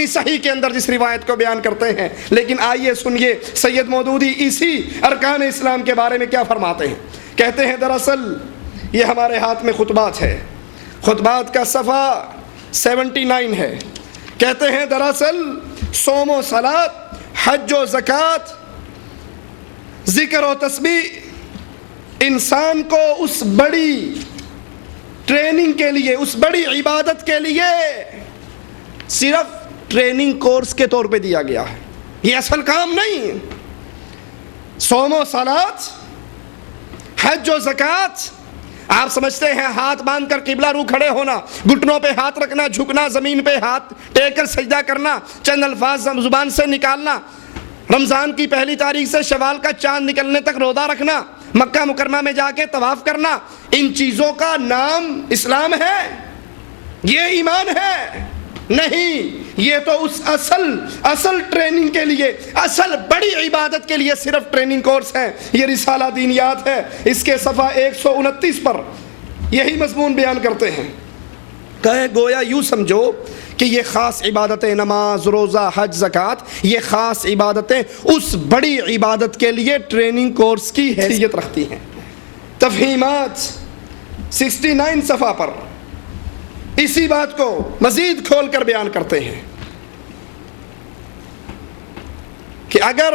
اپنی صحیح کے اندر جس روایت کو بیان کرتے ہیں. لیکن آئیے سنیے سید مودودی اسی ارکان اسلام کے بارے میں کیا فرماتے ہیں. کہتے ہیں دراصل یہ ہمارے ہاتھ میں خطبات ہے, خطبات کا صفحہ 79 ہے. کہتے ہیں دراصل صوم و صلاۃ, حج و زکوٰۃ, ذکر و تسبیح انسان کو اس بڑی ٹریننگ کے لیے, اس بڑی عبادت کے لیے صرف ٹریننگ کورس کے طور پہ دیا گیا ہے. یہ اصل کام نہیں. صوم و صلاۃ, حج و زکوٰۃ, آپ سمجھتے ہیں ہاتھ باندھ کر قبلہ رو کھڑے ہونا, گھٹنوں پہ ہاتھ رکھنا, جھکنا, زمین پہ ہاتھ ٹیک کر سجدہ کرنا, چند الفاظ زبان سے نکالنا, رمضان کی پہلی تاریخ سے شوال کا چاند نکلنے تک روزہ رکھنا, مکہ مکرمہ میں جا کے طواف کرنا, ان چیزوں کا نام اسلام ہے؟ یہ ایمان ہے؟ نہیں. یہ تو اس اصل ٹریننگ کے لیے, اصل بڑی عبادت کے لیے صرف ٹریننگ کورس ہے. یہ رسالہ دینیات ہے, اس کے صفحہ 129 پر یہی مضمون بیان کرتے ہیں. کہے گویا یوں سمجھو کہ یہ خاص عبادتیں, نماز, روزہ, حج, زکوٰۃ, یہ خاص عبادتیں اس بڑی عبادت کے لیے ٹریننگ کورس کی حیثیت رکھتی ہیں. تفہیمات 69 صفحہ پر اسی بات کو مزید کھول کر بیان کرتے ہیں کہ اگر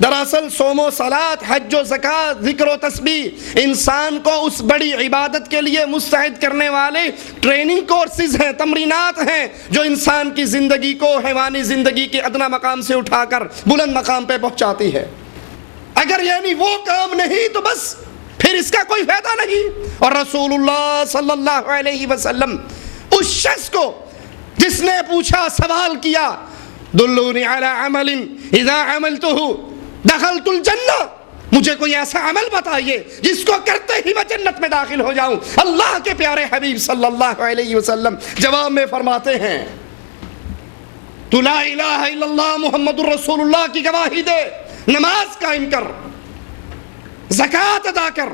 دراصل صوم و صلاۃ, حج و زکوٰۃ, ذکر و تسبیح انسان کو اس بڑی عبادت کے لیے مستعد کرنے والے ٹریننگ کورسز ہیں, تمرینات ہیں, جو انسان کی زندگی کو حیوانی زندگی کے ادنا مقام سے اٹھا کر بلند مقام پہ پہنچاتی ہے, اگر یعنی وہ کام نہیں تو بس پھر اس کا کوئی فائدہ نہیں. اور رسول اللہ صلی اللہ علیہ وسلم اس شخص کو جس نے پوچھا, سوال کیا, دلونی علی عمل اذا عملتہ دخلت الجنہ, مجھے کوئی ایسا عمل بتائیے جس کو کرتے ہی میں جنت میں داخل ہو جاؤں. اللہ کے پیارے حبیب صلی اللہ علیہ وسلم جواب میں فرماتے ہیں, تو لا الہ الا اللہ محمد الرسول اللہ کی گواہی دے, نماز قائم کر, زکوٰۃ ادا کر,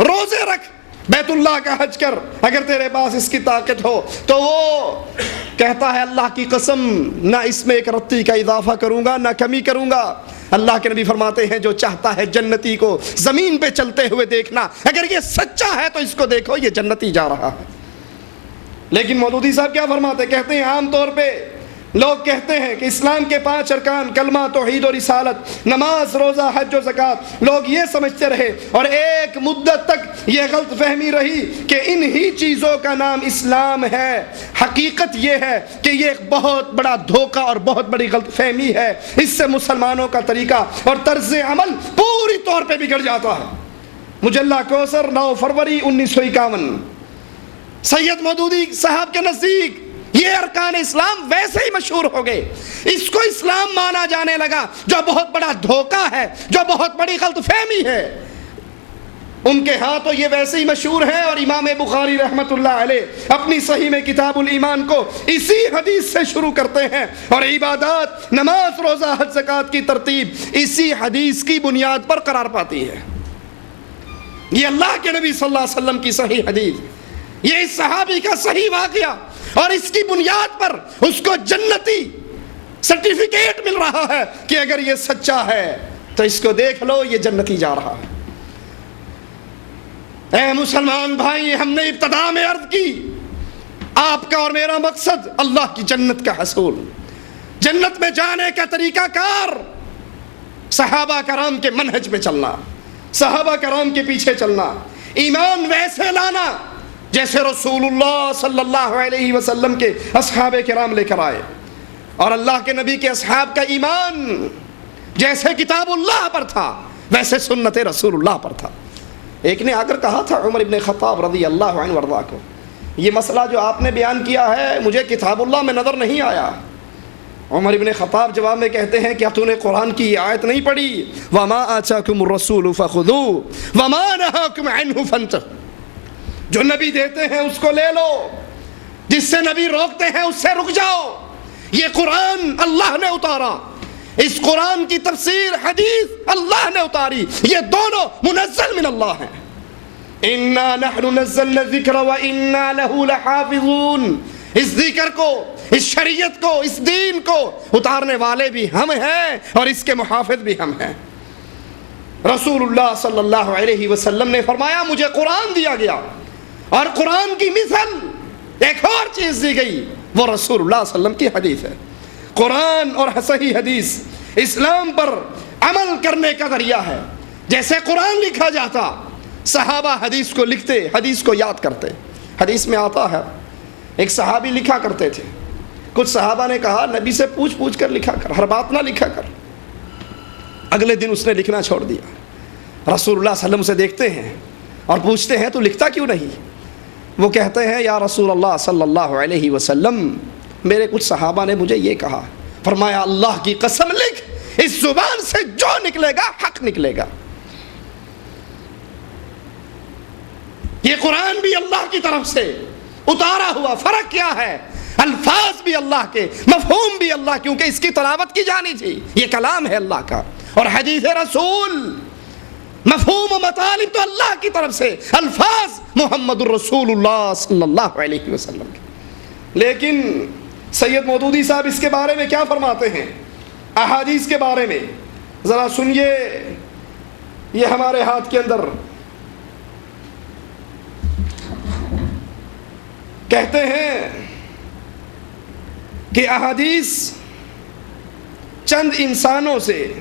روزے رکھ, بیت اللہ کا حج کر, اگر تیرے پاس اس کی طاقت ہو تو. وہ کہتا ہے اللہ کی قسم نہ اس میں ایک رتی کا اضافہ کروں گا نہ کمی کروں گا. اللہ کے نبی فرماتے ہیں جو چاہتا ہے جنتی کو زمین پہ چلتے ہوئے دیکھنا, اگر یہ سچا ہے تو اس کو دیکھو, یہ جنتی جا رہا ہے. لیکن مودودی صاحب کیا فرماتے, کہتے ہیں عام طور پہ لوگ کہتے ہیں کہ اسلام کے 5 ارکان کلمہ, توحید و رسالت, نماز, روزہ, حج و زکوٰۃ, لوگ یہ سمجھتے رہے اور ایک مدت تک یہ غلط فہمی رہی کہ انہی چیزوں کا نام اسلام ہے. حقیقت یہ ہے کہ یہ ایک بہت بڑا دھوکہ اور بہت بڑی غلط فہمی ہے. اس سے مسلمانوں کا طریقہ اور طرز عمل پوری طور پہ بگڑ جاتا ہے. مجلہ کوثر 9 فروری 1951. سید مودودی صاحب کے نزدیک یہ ارکان اسلام ویسے ہی مشہور ہو گئے, اس کو اسلام مانا جانے لگا, جو بہت بڑا دھوکہ ہے, جو بہت بڑی غلط فہمی ہے. ان کے ہاں تو یہ ویسے ہی مشہور ہے. اور امام بخاری رحمت اللہ علیہ اپنی صحیح میں کتاب الایمان کو اسی حدیث سے شروع کرتے ہیں, اور عبادات, نماز, روزہ, حج, زکوٰۃ کی ترتیب اسی حدیث کی بنیاد پر قرار پاتی ہے. یہ اللہ کے نبی صلی اللہ علیہ وسلم کی صحیح حدیث, یہ اس صحابی کا صحیح واقعہ, اور اس کی بنیاد پر اس کو جنتی سرٹیفکیٹ مل رہا ہے کہ اگر یہ سچا ہے تو اس کو دیکھ لو, یہ جنتی جا رہا ہے. اے مسلمان بھائی, ہم نے ابتدا میں عرض کی آپ کا اور میرا مقصد اللہ کی جنت کا حصول, جنت میں جانے کا طریقہ کار, صحابہ کرام کے منہج پہ چلنا, صحابہ کرام کے پیچھے چلنا, ایمان ویسے لانا جیسے رسول اللہ صلی اللہ علیہ وسلم کے اصحاب کرام لے کر آئے, اور اللہ کے نبی کے اصحاب کا ایمان جیسے کتاب اللہ پر تھا ویسے سنت رسول اللہ پر تھا. ایک نے آ کر کہا تھا عمر ابن خطاب رضی اللہ عنہ وارضاہ کو, یہ مسئلہ جو آپ نے بیان کیا ہے مجھے کتاب اللہ میں نظر نہیں آیا. عمر ابن خطاب جواب میں کہتے ہیں کیا تو نے قرآن کی یہ آیت نہیں پڑھی, وَمَا آتَاكُمُ الرَّسُولُ فَخُذُوهُ وَمَا نَهَاكُمْ عَنْهُ فَانْتَهُوا, جو نبی دیتے ہیں اس کو لے لو, جس سے نبی روکتے ہیں اس سے رک جاؤ. یہ قرآن اللہ نے اتارا, اس قرآن کی تفسیر حدیث اللہ نے اتاری, یہ دونوں منزل من اللہ ہیں. اِنَّا نَحْنُ نَزَّلْنَا الذِّكْرَ وَإِنَّا لَهُ لَحَافِظُونَ, اس ذکر کو، اس شریعت کو، اس دین کو اتارنے والے بھی ہم ہیں اور اس کے محافظ بھی ہم ہیں۔ رسول اللہ صلی اللہ علیہ وسلم نے فرمایا مجھے قرآن دیا گیا اور قرآن کی مثل ایک اور چیز دی گئی، وہ رسول اللہ صلی اللہ علیہ وسلم کی حدیث ہے۔ قرآن اور صحیح حدیث اسلام پر عمل کرنے کا ذریعہ ہے۔ جیسے قرآن لکھا جاتا، صحابہ حدیث کو لکھتے، حدیث کو یاد کرتے۔ حدیث میں آتا ہے ایک صحابی لکھا کرتے تھے، کچھ صحابہ نے کہا نبی سے پوچھ پوچھ کر لکھا کر، ہر بات نہ لکھا کر۔ اگلے دن اس نے لکھنا چھوڑ دیا۔ رسول اللہ صلی اللہ علیہ وسلم سے دیکھتے ہیں اور پوچھتے ہیں تو لکھتا کیوں نہیں؟ وہ کہتے ہیں یا رسول اللہ صلی اللہ علیہ وسلم میرے کچھ صحابہ نے مجھے یہ کہا، فرمایا اللہ کی قسم لکھ، اس زبان سے جو نکلے گا حق نکلے گا۔ یہ قرآن بھی اللہ کی طرف سے اتارا ہوا، فرق کیا ہے؟ الفاظ بھی اللہ کے، مفہوم بھی اللہ، کیونکہ اس کی تلاوت کی جانی تھی، یہ کلام ہے اللہ کا، اور حدیث رسول مفہوم و مطالب تو اللہ کی طرف سے، الفاظ محمد الرسول اللہ صلی اللہ علیہ وسلم کے۔ لیکن سید مودودی صاحب اس کے بارے میں کیا فرماتے ہیں؟ احادیث کے بارے میں ذرا سنیے، یہ ہمارے ہاتھ کے اندر کہتے ہیں کہ احادیث چند انسانوں سے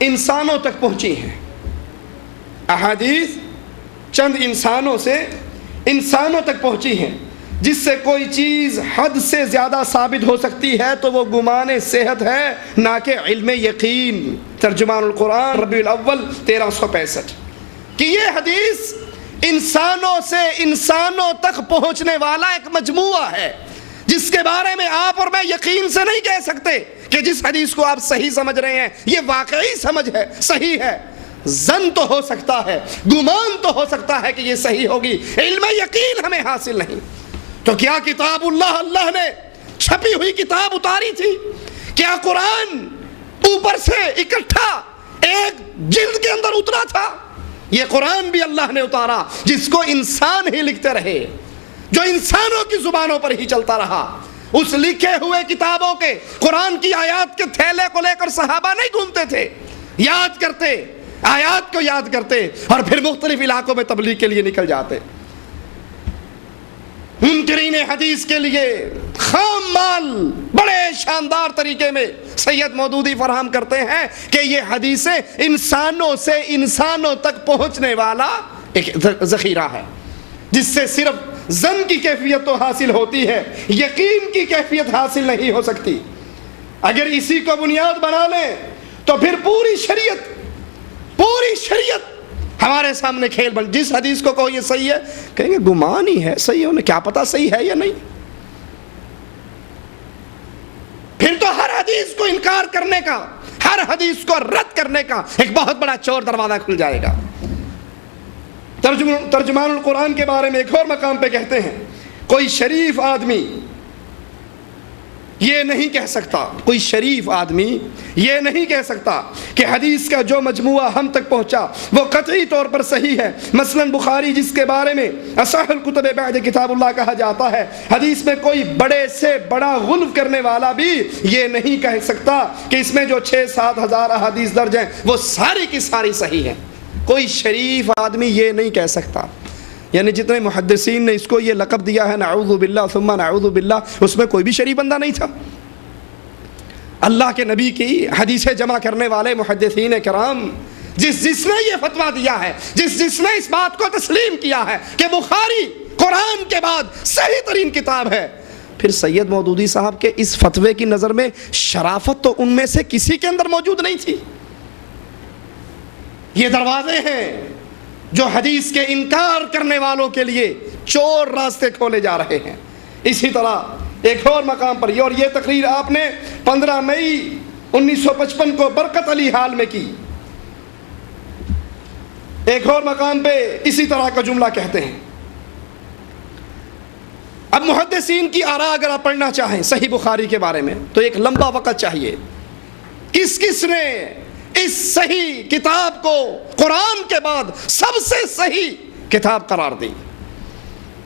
انسانوں تک پہنچی ہیں۔ احادیث چند انسانوں سے انسانوں تک پہنچی ہیں، جس سے کوئی چیز حد سے زیادہ ثابت ہو سکتی ہے تو وہ گمان صحت ہے، نہ کہ علم یقین۔ ترجمان القرآن ربیع الاول 1365 کہ یہ حدیث انسانوں سے انسانوں تک پہنچنے والا ایک مجموعہ ہے، جس کے بارے میں آپ اور میں یقین سے نہیں کہہ سکتے کہ جس حدیث کو آپ صحیح سمجھ رہے ہیں یہ واقعی سمجھ ہے، صحیح ہے۔ ظن تو ہو سکتا ہے، گمان تو ہو سکتا ہے کہ یہ صحیح ہوگی، علم یقین ہمیں حاصل نہیں۔ تو کیا کتاب اللہ نے چھپی ہوئی کتاب اتاری تھی؟ کیا قرآن اوپر سے اکٹھا ایک جلد کے اندر اترا تھا؟ یہ قرآن بھی اللہ نے اتارا، جس کو انسان ہی لکھتے رہے، جو انسانوں کی زبانوں پر ہی چلتا رہا۔ اس لکھے ہوئے کتابوں کے، قرآن کی آیات کے تھیلے کو لے کر صحابہ نہیں گھومتے تھے، یاد کرتے، آیات کو یاد کرتے اور پھر مختلف علاقوں میں تبلیغ کے لیے نکل جاتے۔ منکرین حدیث کے لیے خام مال بڑے شاندار طریقے میں سید مودودی فراہم کرتے ہیں کہ یہ حدیثیں انسانوں سے انسانوں تک پہنچنے والا ایک ذخیرہ ہے، جس سے صرف ظن کی کیفیت تو حاصل ہوتی ہے، یقین کی کیفیت حاصل نہیں ہو سکتی۔ اگر اسی کو بنیاد بنا لیں تو پھر پوری شریعت ہمارے سامنے کھیل بن۔ جس حدیث کو کہو یہ صحیح ہے، کہیں گے گمان ہی ہے، صحیح ہے، انہیں کیا پتا صحیح ہے یا نہیں۔ پھر تو ہر حدیث کو انکار کرنے کا، ہر حدیث کو رد کرنے کا ایک بہت بڑا چور دروازہ کھل جائے گا۔ ترجمان القرآن کے بارے میں ایک اور مقام پہ کہتے ہیں کوئی شریف آدمی یہ نہیں کہہ سکتا، کوئی شریف آدمی یہ نہیں کہہ سکتا کہ حدیث کا جو مجموعہ ہم تک پہنچا وہ قطعی طور پر صحیح ہے۔ مثلا بخاری، جس کے بارے میں اصح الکتب بعد کتاب اللہ کہا جاتا ہے، حدیث میں کوئی بڑے سے بڑا غلو کرنے والا بھی یہ نہیں کہہ سکتا کہ اس میں جو 6-7 ہزار احادیث درج ہیں وہ ساری کی ساری صحیح ہیں۔ کوئی شریف آدمی یہ نہیں کہہ سکتا۔ یعنی جتنے محدثین نے اس کو یہ لقب دیا ہے نعوذ باللہ ثم نعوذ باللہ، اس میں کوئی بھی شریف بندہ نہیں تھا۔ اللہ کے نبی کی حدیثیں جمع کرنے والے محدثین کرام، جس نے یہ فتویٰ دیا ہے، جس نے اس بات کو تسلیم کیا ہے کہ بخاری قرآن کے بعد صحیح ترین کتاب ہے، پھر سید مودودی صاحب کے اس فتوے کی نظر میں شرافت تو ان میں سے کسی کے اندر موجود نہیں تھی۔ یہ دروازے ہیں جو حدیث کے انکار کرنے والوں کے لیے چور راستے کھولے جا رہے ہیں۔ اسی طرح ایک اور مقام پر یہ تقریر آپ نے 15 مئی 1955 کو برکت علی ہال میں کی۔ ایک اور مقام پہ اسی طرح کا جملہ کہتے ہیں۔ اب محدثین کی آراء اگر آپ پڑھنا چاہیں صحیح بخاری کے بارے میں تو ایک لمبا وقت چاہیے۔ کس نے اس صحیح کتاب کو قرآن کے بعد سب سے صحیح کتاب قرار دی؟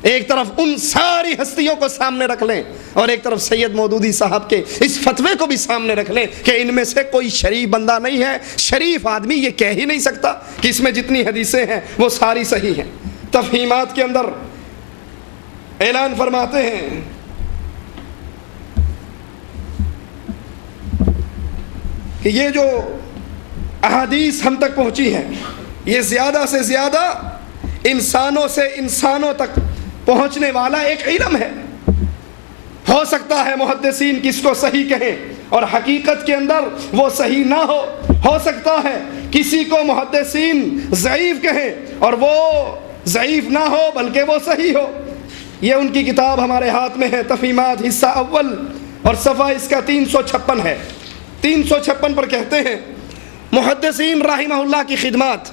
ایک طرف ان ساری ہستیوں کو سامنے رکھ لیں اور ایک طرف سید مودودی صاحب کے اس فتوے کو بھی سامنے رکھ لیں کہ ان میں سے کوئی شریف بندہ نہیں ہے. شریف آدمی یہ کہہ ہی نہیں سکتا کہ اس میں جتنی حدیثیں ہیں وہ ساری صحیح ہیں. تفہیمات کے اندر اعلان فرماتے ہیں کہ یہ جو احادیث ہم تک پہنچی ہیں یہ زیادہ سے زیادہ انسانوں سے انسانوں تک پہنچنے والا ایک علم ہے. ہو سکتا ہے محدثین کس کو صحیح کہیں اور حقیقت کے اندر وہ صحیح نہ ہو سکتا ہے کسی کو محدثین ضعیف کہیں اور وہ ضعیف نہ ہو بلکہ وہ صحیح ہو. یہ ان کی کتاب ہمارے ہاتھ میں ہے تفہیمات حصہ اول اور صفحہ اس کا 356 ہے. 356 پر کہتے ہیں محدثین رحمہ اللہ کی خدمات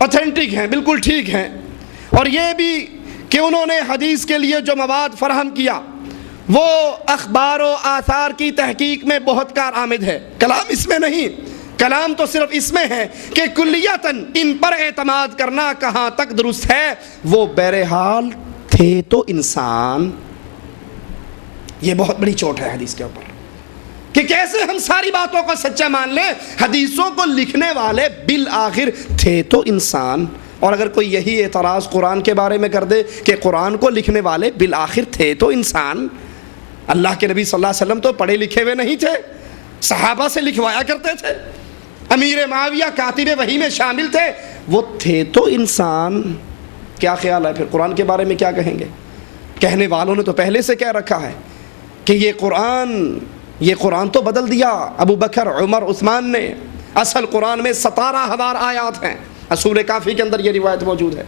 اوتھینٹک ہیں، بالکل ٹھیک ہیں، اور یہ بھی کہ انہوں نے حدیث کے لیے جو مواد فراہم کیا وہ اخبار و آثار کی تحقیق میں بہت کارآمد ہے. کلام اس میں نہیں، کلام تو صرف اس میں ہے کہ کلیتاً ان پر اعتماد کرنا کہاں تک درست ہے. وہ بہرحال تھے تو انسان. یہ بہت بڑی چوٹ ہے حدیث کے اوپر کہ کیسے ہم ساری باتوں کو سچا مان لیں. حدیثوں کو لکھنے والے بالآخر تھے تو انسان. اور اگر کوئی یہی اعتراض قرآن کے بارے میں کر دے کہ قرآن کو لکھنے والے بالآخر تھے تو انسان، اللہ کے نبی صلی اللہ علیہ وسلم تو پڑھے لکھے ہوئے نہیں تھے، صحابہ سے لکھوایا کرتے تھے، امیر معاویہ کاتب وحی میں شامل تھے، وہ تھے تو انسان. کیا خیال ہے پھر قرآن کے بارے میں کیا کہیں گے؟ کہنے والوں نے تو پہلے سے کہہ رکھا ہے کہ یہ قرآن تو بدل دیا ابو بکر عمر عثمان نے. اصل قرآن میں 17,000 آیات ہیں. سورہ کافی کے اندر یہ روایت موجود ہے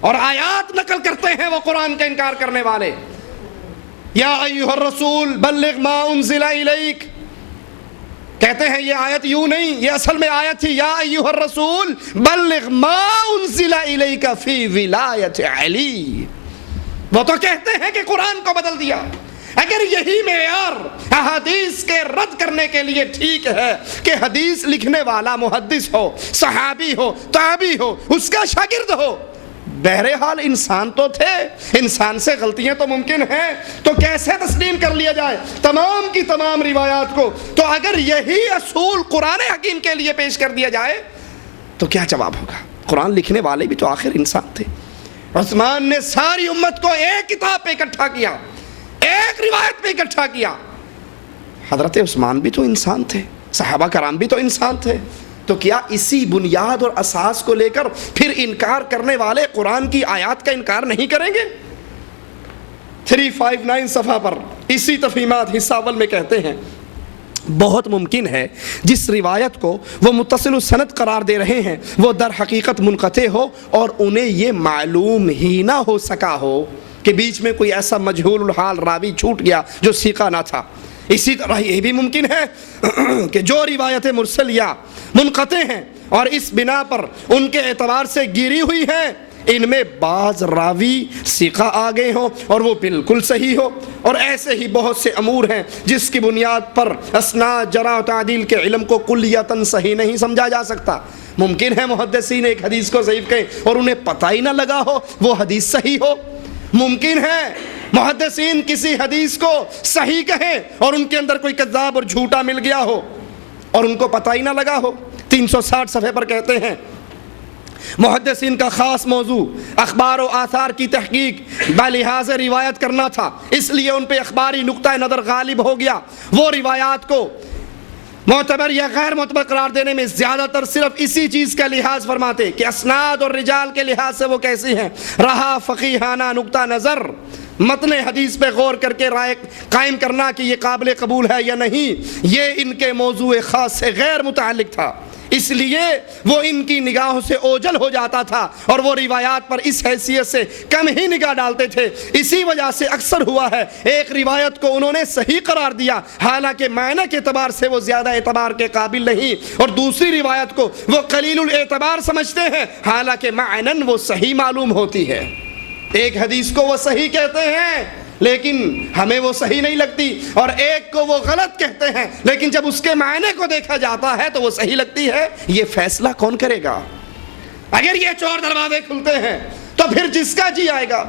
اور آیات نقل کرتے ہیں وہ قرآن کا انکار کرنے والے. یا ایھا الرسول بلغ ما انزل الیک، کہتے ہیں یہ آیت یوں نہیں، یہ اصل میں آیت تھی یا ایھا الرسول بلغ ما انزل الیک فی ولایت علی. وہ تو کہتے ہیں کہ قرآن کو بدل دیا. اگر یہی معیار احادیث کے رد کرنے کے لیے ٹھیک ہے کہ حدیث لکھنے والا محدث ہو، صحابی ہو، تابعی ہو، اس کا شاگرد ہو، بہرحال انسان تو تھے، انسان سے غلطیاں تو ممکن ہیں، تو کیسے تسلیم کر لیا جائے تمام کی تمام روایات کو؟ تو اگر یہی اصول قرآن حکیم کے لیے پیش کر دیا جائے تو کیا جواب ہوگا؟ قرآن لکھنے والے بھی تو آخر انسان تھے. عثمان نے ساری امت کو ایک کتاب پہ اکٹھا کیا، ایک روایت پہ اکٹھا کیا. حضرت عثمان بھی تو انسان تھے، صحابہ کرام بھی تو انسان تھے. تو کیا اسی بنیاد اور اساس کو لے کر پھر انکار کرنے والے قرآن کی آیات کا انکار نہیں کریں گے؟ 359 صفحہ پر اسی تفہیمات حصہ اول میں کہتے ہیں بہت ممکن ہے جس روایت کو وہ متصل السند قرار دے رہے ہیں وہ در حقیقت منقطع ہو اور انہیں یہ معلوم ہی نہ ہو سکا ہو کہ بیچ میں کوئی ایسا مجہول الحال راوی چھوٹ گیا جو ثقہ نہ تھا. اسی طرح یہ بھی ممکن ہے کہ جو روایتیں مرسل یا منقطع ہیں اور اس بنا پر ان کے اعتبار سے گری ہوئی ہیں ان میں بعض راوی ثقہ آ گئے ہوں اور وہ بالکل صحیح ہو، اور ایسے ہی بہت سے امور ہیں جس کی بنیاد پر اسناد جرح و تعدیل کے علم کو کلیتاً صحیح نہیں سمجھا جا سکتا. ممکن ہے محدثین ایک حدیث کو ضعیف کہیں اور انہیں پتہ ہی نہ لگا ہو وہ حدیث صحیح ہو. ممکن ہے محدثین کسی حدیث کو صحیح کہیں اور ان کے اندر کوئی کذاب اور جھوٹا مل گیا ہو اور ان کو پتہ ہی نہ لگا ہو. 360 صفحے پر کہتے ہیں محدثین کا خاص موضوع اخبار و آثار کی تحقیق بلحاظ روایت کرنا تھا، اس لیے ان پہ اخباری نقطہ نظر غالب ہو گیا. وہ روایات کو معتبر یا غیر معتبر قرار دینے میں زیادہ تر صرف اسی چیز کا لحاظ فرماتے کہ اسناد اور رجال کے لحاظ سے وہ کیسی ہیں. رہا فقیہانہ نقطہ نظر متن حدیث پہ غور کر کے رائے قائم کرنا کہ یہ قابل قبول ہے یا نہیں، یہ ان کے موضوع خاص سے غیر متعلق تھا، اس لیے وہ ان کی نگاہوں سے اوجھل ہو جاتا تھا اور وہ روایات پر اس حیثیت سے کم ہی نگاہ ڈالتے تھے. اسی وجہ سے اکثر ہوا ہے ایک روایت کو انہوں نے صحیح قرار دیا حالانکہ معنی کے اعتبار سے وہ زیادہ اعتبار کے قابل نہیں، اور دوسری روایت کو وہ قلیل الاعتبار سمجھتے ہیں حالانکہ معنن وہ صحیح معلوم ہوتی ہے. ایک حدیث کو وہ صحیح کہتے ہیں لیکن ہمیں وہ صحیح نہیں لگتی، اور ایک کو وہ غلط کہتے ہیں لیکن جب اس کے معنی کو دیکھا جاتا ہے تو وہ صحیح لگتی ہے. یہ فیصلہ کون کرے گا؟ اگر یہ چور دروازے کھلتے ہیں تو پھر جس کا جی آئے گا